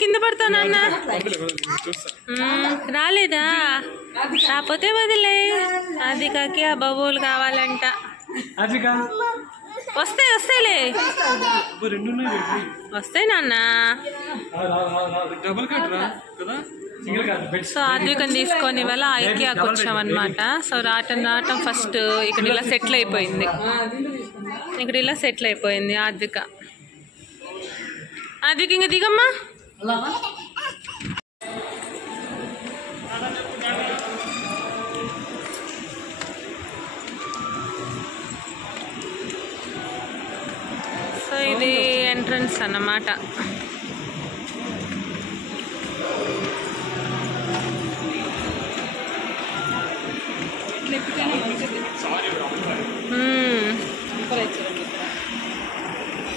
కింద పడతావు నాన్న. రాలేదా? రాకపోతే వదిలే. అదికాకి ఆ బబువులు కావాలంట. వస్తాయిలే, వస్తాయి నాన్న. సో ఆద్వికని తీసుకొని ఇవాళ ఐకియాకి వచ్చామన్నమాట. సో రావటం ఫస్ట్ ఇక్కడ ఇలా సెటిల్ అయిపోయింది. ఆద్విక ఇంక దిగమ్మా. సో ఇది ఎంట్రన్స్ అన్నమాట.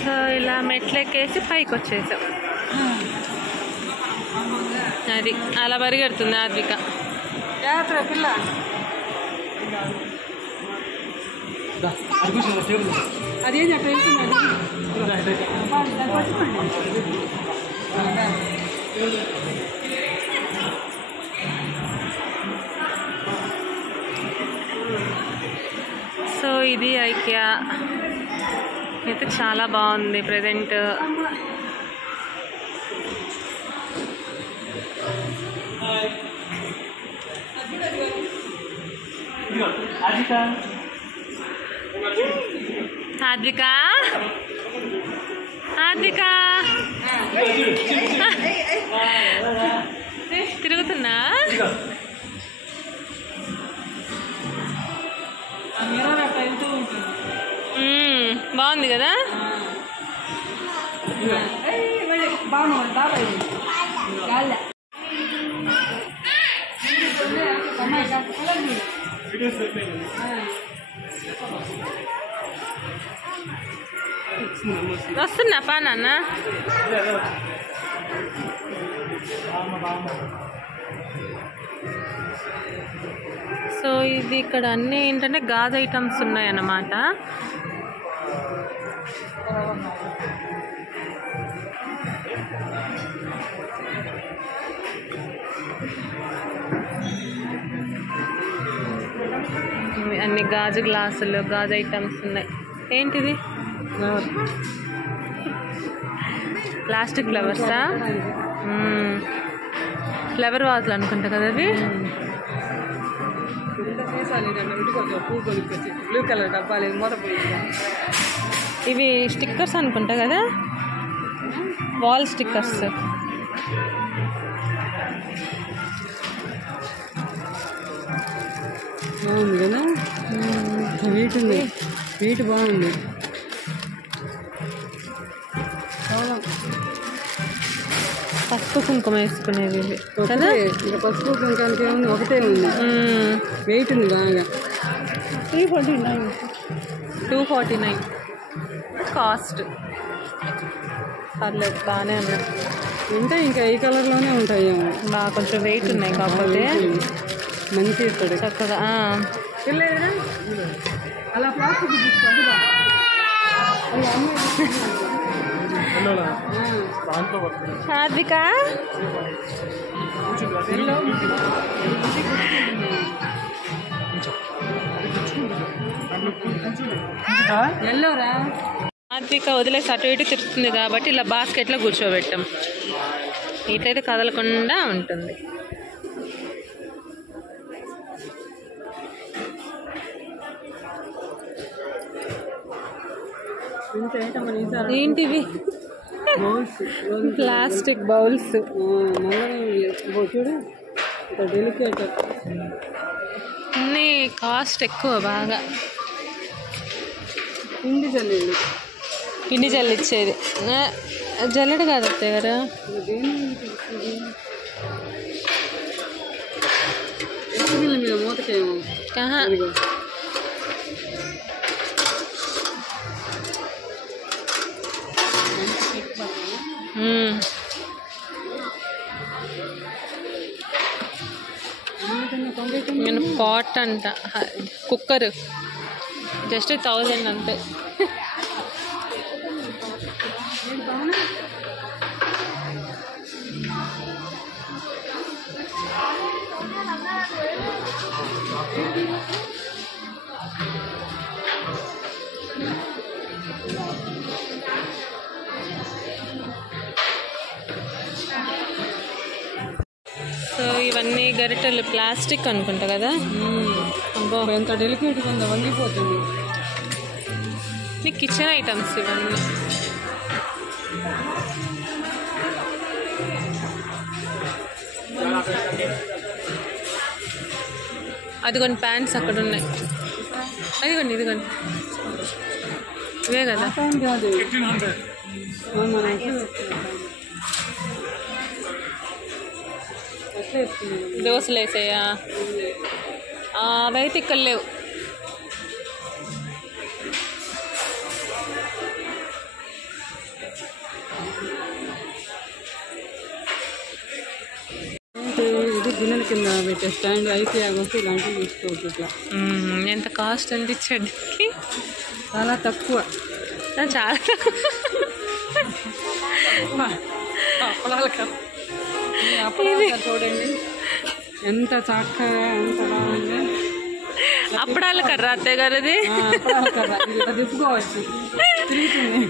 సో ఇలా మెట్లెక్కేసి పైకి వచ్చేసాం. అది అలా పరిగెడుతుంది ఆద్విక. సో ఇది ఐకియా అయితే చాలా బాగుంది ప్రెజెంట్. ఆద్విక తిరుగుతున్నా. బాగుంది కదా. వస్తున్నా పా నాన్న. సో ఇది ఇక్కడ అన్నీ ఏంటంటే గాజు ఐటమ్స్ ఉన్నాయన్నమాట. అన్ని గాజు గ్లాసులు, గాజు ఐటమ్స్ ఉన్నాయి. ఏంటిది? ప్లాస్టిక్ ఫ్లవర్సా? ఫ్లవర్ వాజులు అనుకుంటా కదా అవి. బ్లూ కలర్ డబ్బాలు ఇవి స్టిక్కర్స్ అనుకుంటా కదా, వాల్ స్టిక్కర్స్. బాగుంది కదా, వీటి బాగుంది. పసుపు కుంకుమ వేసుకునేవి కదా. ఇంకా పసుపు కుంకానికి ఏముంది, ఒకటే ఉంది. వెయిట్ ఉంది బాగా. 249 కాస్ట్. పర్లేదు, బాగానే ఉన్నాయి. అంటే ఇంకా ఈ కలర్లోనే ఉంటాయి. బాగా కొంచెం వెయిట్ ఉన్నాయి కాకపోతే మంచి ఇస్తాడు చక్కగా. అలా ప్లాస్టిక్ ఆద్విక ఎల్లోరా. ఆద్విక వదిలేసి అటు ఇటు తిరుగుతుంది కాబట్టి ఇలా బాస్కెట్లో కూర్చోబెట్టాం. ఇట్లయితే కదలకుండా ఉంటుంది. ఏంటివి? Plastic bowls. చూడు డెలికేట్. అన్నీ కాస్ట్ ఎక్కువ బాగా. పిండి జల్లిచ్చేది. జల్లెడ కాదు అత్తయ్య గారు. మూతకేమో నేను పాట్ అంట, కుక్కర్ జస్ట్ 1000 అంతే. సో ఇవన్నీ గరిటెలు ప్లాస్టిక్ అనుకుంటా కదా. అబ్బో ఎంత డెలికేట్గా ఉందో, వంగిపోతుంది. ఈ కిచెన్ ఐటమ్స్ ఇవన్నీ. అదిగోండి ప్యాంట్స్ అక్కడ ఉన్నాయి. అదిగోండి ఇదిగోండి ఇవే కదా. దోశలు వేసాయా? అవైతే ఇక్కడ లేవు. ఇది గిన్నెల కింద పెట్టే స్టాండ్ అయితే వస్తే ఇలాంటివి తీసుకోవచ్చు. ఇట్లా ఎంత కాస్ట్ అనిపించండి? చాలా తక్కువ, చాలా తక్కువ. చూడండి ఎంత చక్కగా, ఎంత బాగుంది. అప్పడాల కర్ర అత్తయ్య గారు అది. తిప్పుకోవచ్చు, తిరుగుతుంది.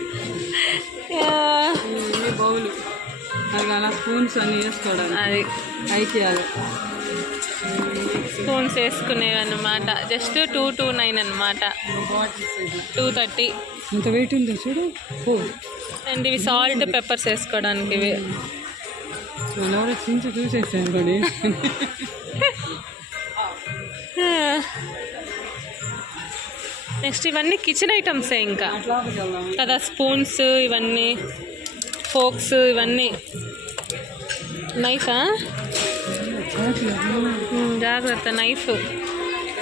బౌలు అది అలా స్పూన్స్ అన్ని వేసుకోవడానికి అది అయితే అది స్పూన్స్ వేసుకునేవి అన్నమాట. జస్ట్ 229 అనమాట, 230. ఇంత వెయిట్ ఉంది చూడు. అండ్ ఇవి సాల్ట్ పెప్పర్స్ వేసుకోవడానికి. ఇవి ఎవరో చించి చూసేసాను కూడా. నెక్స్ట్ ఇవన్నీ కిచెన్ ఐటమ్సే ఇంకా కదా. స్పూన్స్ ఇవన్నీ, ఫోక్స్ ఇవన్నీ. నైఫా? జాగ్రత్త, నైఫ్.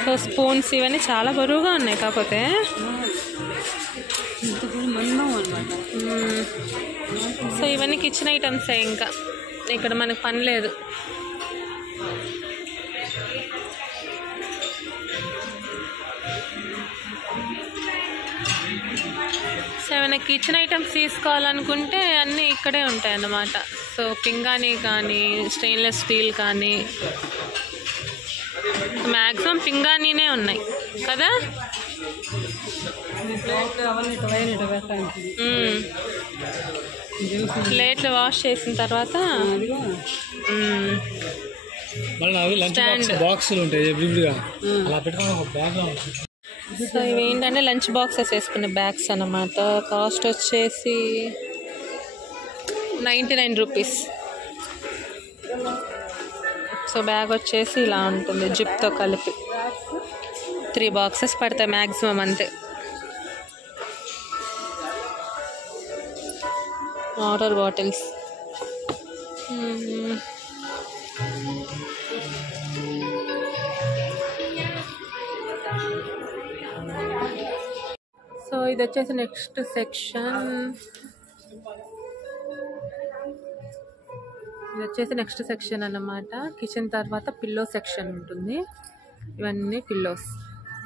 సో స్పూన్స్ ఇవన్నీ చాలా బరువుగా ఉన్నాయి. కాకపోతే సో ఇవన్నీ కిచెన్ ఐటమ్సే ఇంకా. ఇక్కడ మనకు పని లేదు. సో ఏమైనా కిచెన్ ఐటమ్స్ తీసుకోవాలనుకుంటే అన్నీ ఇక్కడే ఉంటాయి అన్నమాట. సో పింగాణీ కానీ, స్టెయిన్లెస్ స్టీల్ కానీ, మ్యాక్సిమం పింగాణీనే ఉన్నాయి కదా. ప్లేట్లు వాష్ చేసిన తర్వాత సో ఇవి ఏంటంటే లంచ్ బాక్సెస్ వేసుకునే బ్యాగ్స్ అన్నమాట. కాస్ట్ వచ్చేసి 99 రూపీస్. సో బ్యాగ్ వచ్చేసి ఇలా ఉంటుంది, జిప్తో కలిపి 3 బాక్సెస్ పడతాయి మ్యాక్సిమం, అంతే. Water bottles. సో ఇది వచ్చేసి నెక్స్ట్ సెక్షన్. ఇది వచ్చేసి నెక్స్ట్ సెక్షన్ అన్నమాట. కిచెన్ తర్వాత పిల్లో సెక్షన్ ఉంటుంది. ఇవన్నీ పిల్లోస్,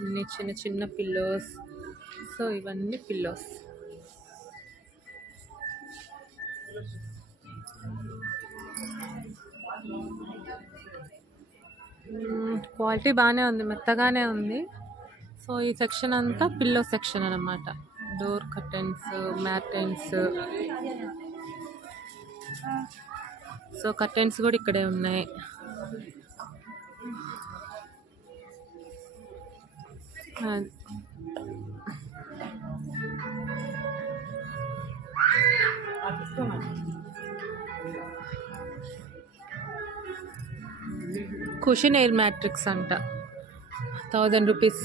ఇన్ని చిన్న చిన్న పిల్లోస్. సో ఇవన్నీ పిల్లోస్. క్వాలిటీ బాగానే ఉంది, మెత్తగానే ఉంది. సో ఈ సెక్షన్ అంతా పిల్లో సెక్షన్ అన్నమాట. డోర్ కర్టెన్స్, మ్యాటెన్స్. సో కర్టెన్స్ కూడా ఇక్కడే ఉన్నాయి. కుషన్ ఎయిర్ మ్యాట్రిక్స్ అంట, 1000 రూపీస్.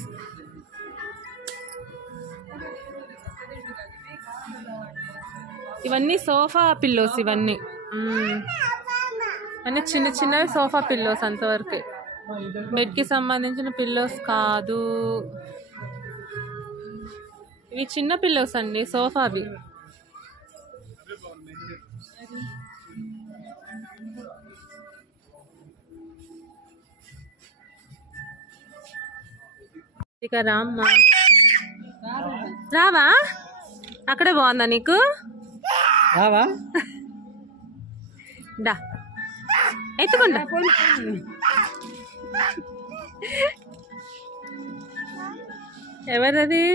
ఇవన్నీ సోఫా పిల్లోస్. ఇవన్నీ అన్నీ చిన్న చిన్నవి సోఫా పిల్లోస్ అంతవరకే. బెడ్కి సంబంధించిన పిల్లోస్ కాదు ఇవి. చిన్న పిల్లోస్ అండి, సోఫావి. ఇక రామ్మా, రావా? అక్కడే బాగుందా నీకు? రావా? డా ఎత్తుకుంటా. ఎవరది?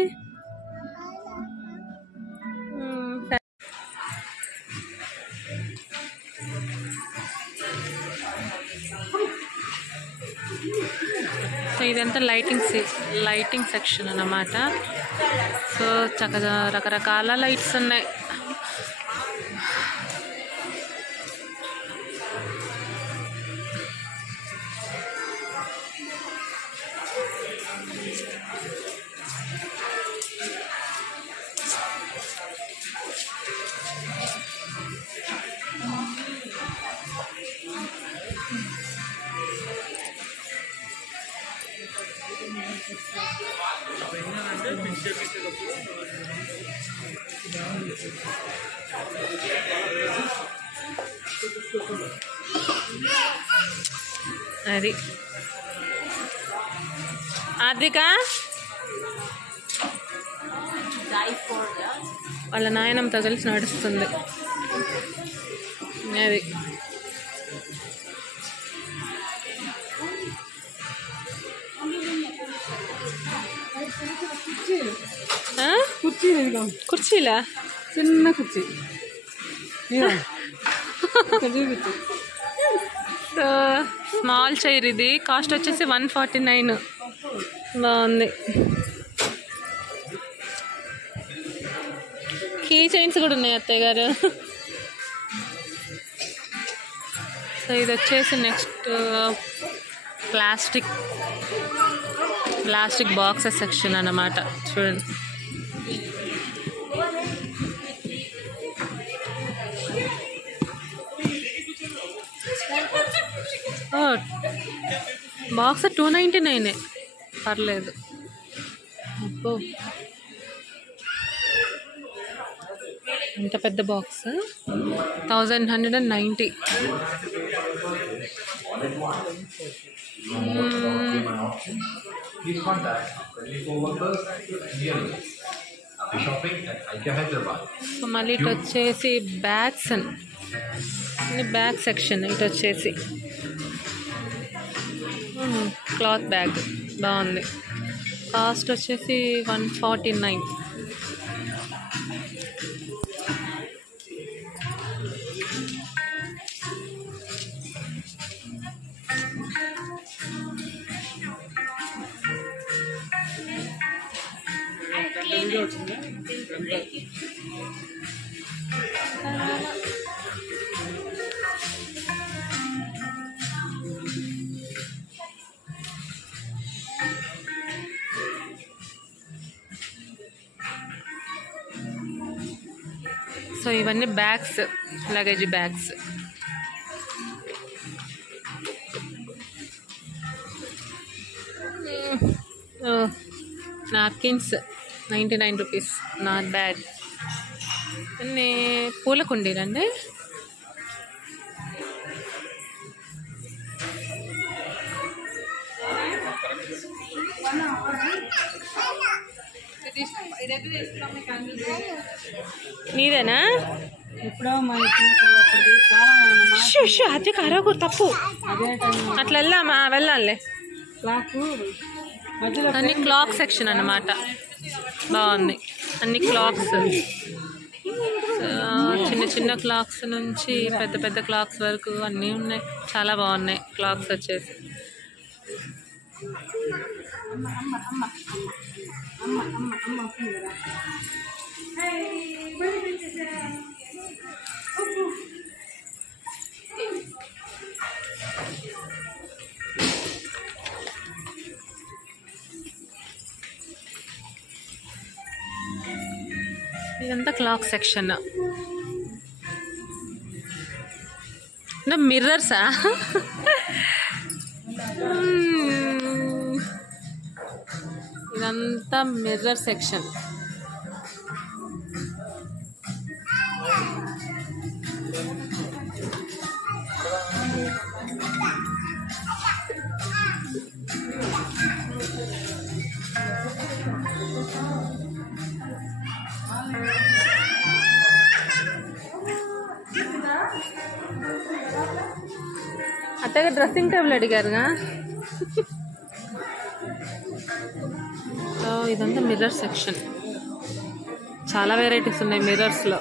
సో ఇదంతా లైటింగ్ సెక్షన్ అన్నమాట. సో చక్కగా రకరకాల లైట్స్ ఉన్నాయి. అది ఆద్రిక వాళ్ళ నాయనంతో కలిసి నడుస్తుంది. అది కుర్చీలా చిన్న కుర్చీ చూపించు. సో స్మాల్ చైర్ ఇది. కాస్ట్ వచ్చేసి 149. బాగుంది. కీ చైన్స్ కూడా ఉన్నాయి అత్తయ్య గారు. సో ఇది వచ్చేసి నెక్స్ట్ ప్లాస్టిక్ బాక్సెస్ సెక్షన్ అన్నమాట. చూడండి. బాక్స్ 299. పర్లేదు. అబ్బో ఇంత పెద్ద బాక్స్ 1190. మళ్ళీ ఇటు వచ్చేసి బ్యాగ్ సెక్షన్. ఇటు వచ్చేసి క్లాత్ బ్యాగ్ బాగుంది. కాస్ట్ వచ్చేసి 149. సో ఇవన్నీ bags, luggage bags. Napkins 99 rupees. Not bad. అన్నీ పూల కుండీలండి. నీదేనా? ఎప్పుడో మా పిల్లప్పటికి అది కరగూరు తప్పు. అట్లా వెళ్ళాలి. అన్ని క్లాక్ సెక్షన్ అన్నమాట. బాగుంది. అన్ని క్లాక్స్, చిన్న చిన్న క్లాక్స్ నుంచి పెద్ద పెద్ద క్లాక్స్ వరకు అన్నీ ఉన్నాయి. చాలా బాగున్నాయి క్లాక్స్ వచ్చేసి. ఇదంతా క్లాక్ సెక్షన్. మిర్రర్సా? ఇదంతా మిర్రర్ సెక్షన్. అత్తగా డ్రెస్సింగ్ టేబుల్ అడిగారుగా. సో ఇదంతా మిర్రర్ సెక్షన్. చాలా వెరైటీస్ ఉన్నాయి మిర్రర్స్లో.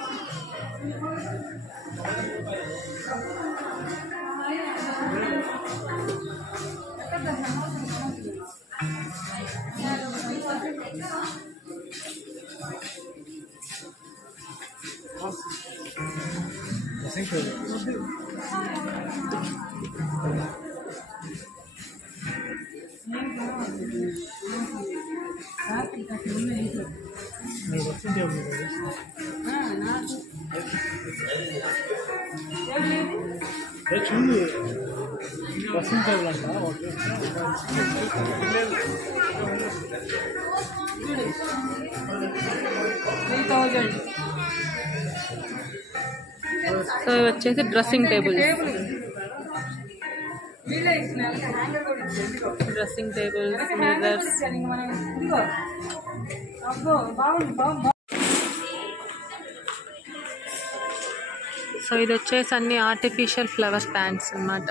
సో ఇవి వచ్చేసి dressing table. Dressing tables, mirrors. So ఇది వచ్చేసి అన్ని ఆర్టిఫిషియల్ ఫ్లవర్ స్టాండ్స్ అన్నమాట.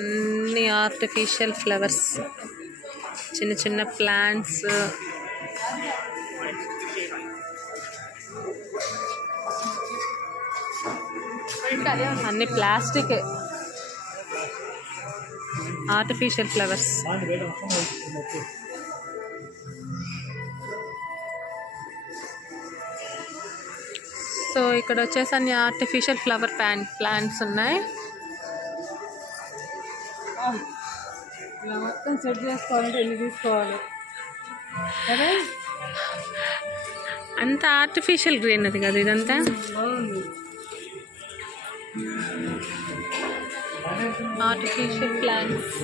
అన్ని ఆర్టిఫిషియల్ ఫ్లవర్స్, చిన్న చిన్న ప్లాంట్స్. అన్ని ప్లాస్టిక్ ఆర్టిఫిషియల్ ఫ్లవర్స్. సో ఇక్కడ వచ్చేసి అన్ని ఆర్టిఫిషియల్ ఫ్లవర్ ప్లాంట్స్ ఉన్నాయి. ఇలా మొత్తం సెట్ చేసుకోవాలంటే ఎన్ని తీసుకోవాలి కదా? అంత ఆర్టిఫిషియల్ గ్రీనరీ కదా ఇదంతా. Artificial plants.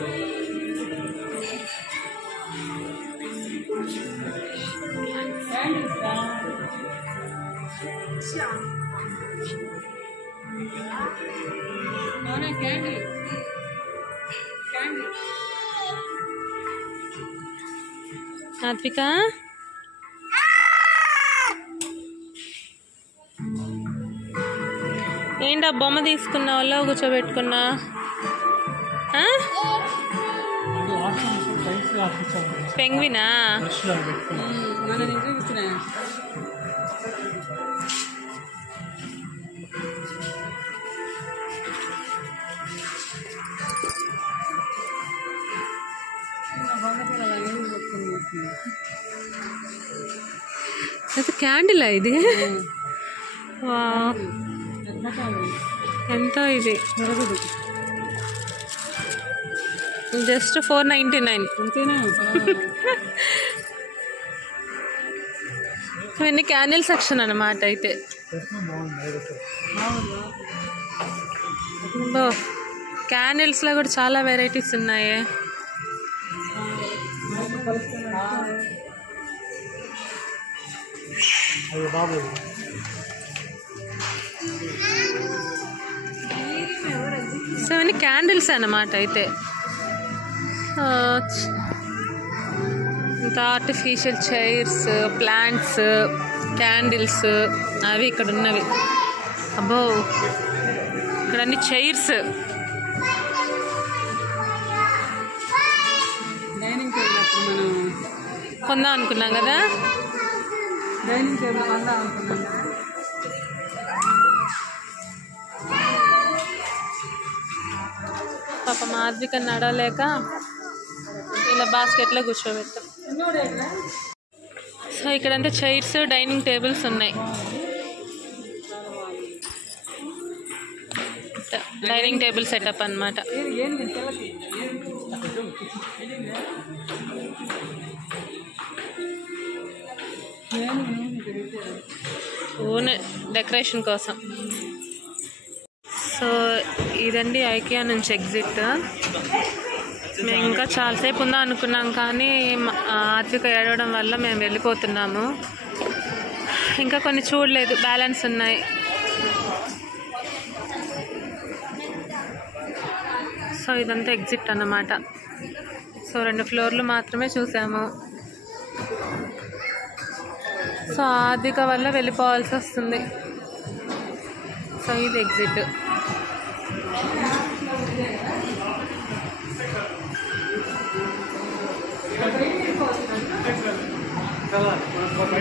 సాత్విక ఏంటా బొమ్మ తీసుకున్నావులో కూర్చోబెట్టుకున్నా? పెంగ్వినా? అది క్యాండిల్ ఇది. ఎంత ఇది? జస్ట్ 499. ఇవన్నీ క్యాండిల్ సెక్షన్ అన్నమాట. అయితే క్యాండిల్స్లో కూడా చాలా వెరైటీస్ ఉన్నాయి. సో ఇవన్నీ క్యాండిల్స్ అన్నమాట. అయితే ఇంకా ఆర్టిఫిషియల్ చైర్స్, ప్లాంట్స్, క్యాండిల్స్ అవి ఇక్కడ ఉన్నవి. అబ్బో ఇక్కడ అన్ని చైర్స్. డైనింగ్ టేబుల్ అప్పుడు మనం కొందాం అనుకున్నాం కదా. డైనింగ్ టేబుల్ కొందాం అనుకున్నాం కదా. పాప మాద్విక నడవలేక ఇలా బాస్కెట్లో కూర్చోబెట్టాం. సో ఇక్కడంతా చైర్స్, డైనింగ్ టేబుల్స్ ఉన్నాయి. డైనింగ్ టేబుల్ సెటప్ అన్నమాట. ఓన్ డెకరేషన్ కోసం. సో ఇదండి ఐకియా నుంచి ఎగ్జిట్. మేము ఇంకా చాలాసేపు ఉందా అనుకున్నాం, కానీ ఆత్విక ఏడవడం వల్ల మేము వెళ్ళిపోతున్నాము. ఇంకా కొన్ని చూడలేదు, బ్యాలెన్స్ ఉన్నాయి. సో ఇదంతా ఎగ్జిట్ అన్నమాట. సో 2 ఫ్లోర్లు మాత్రమే చూసాము. సో ఆర్థిక వల్ల వెళ్ళిపోవాల్సి వస్తుంది. సో ఇది ఎగ్జిట్. కలర్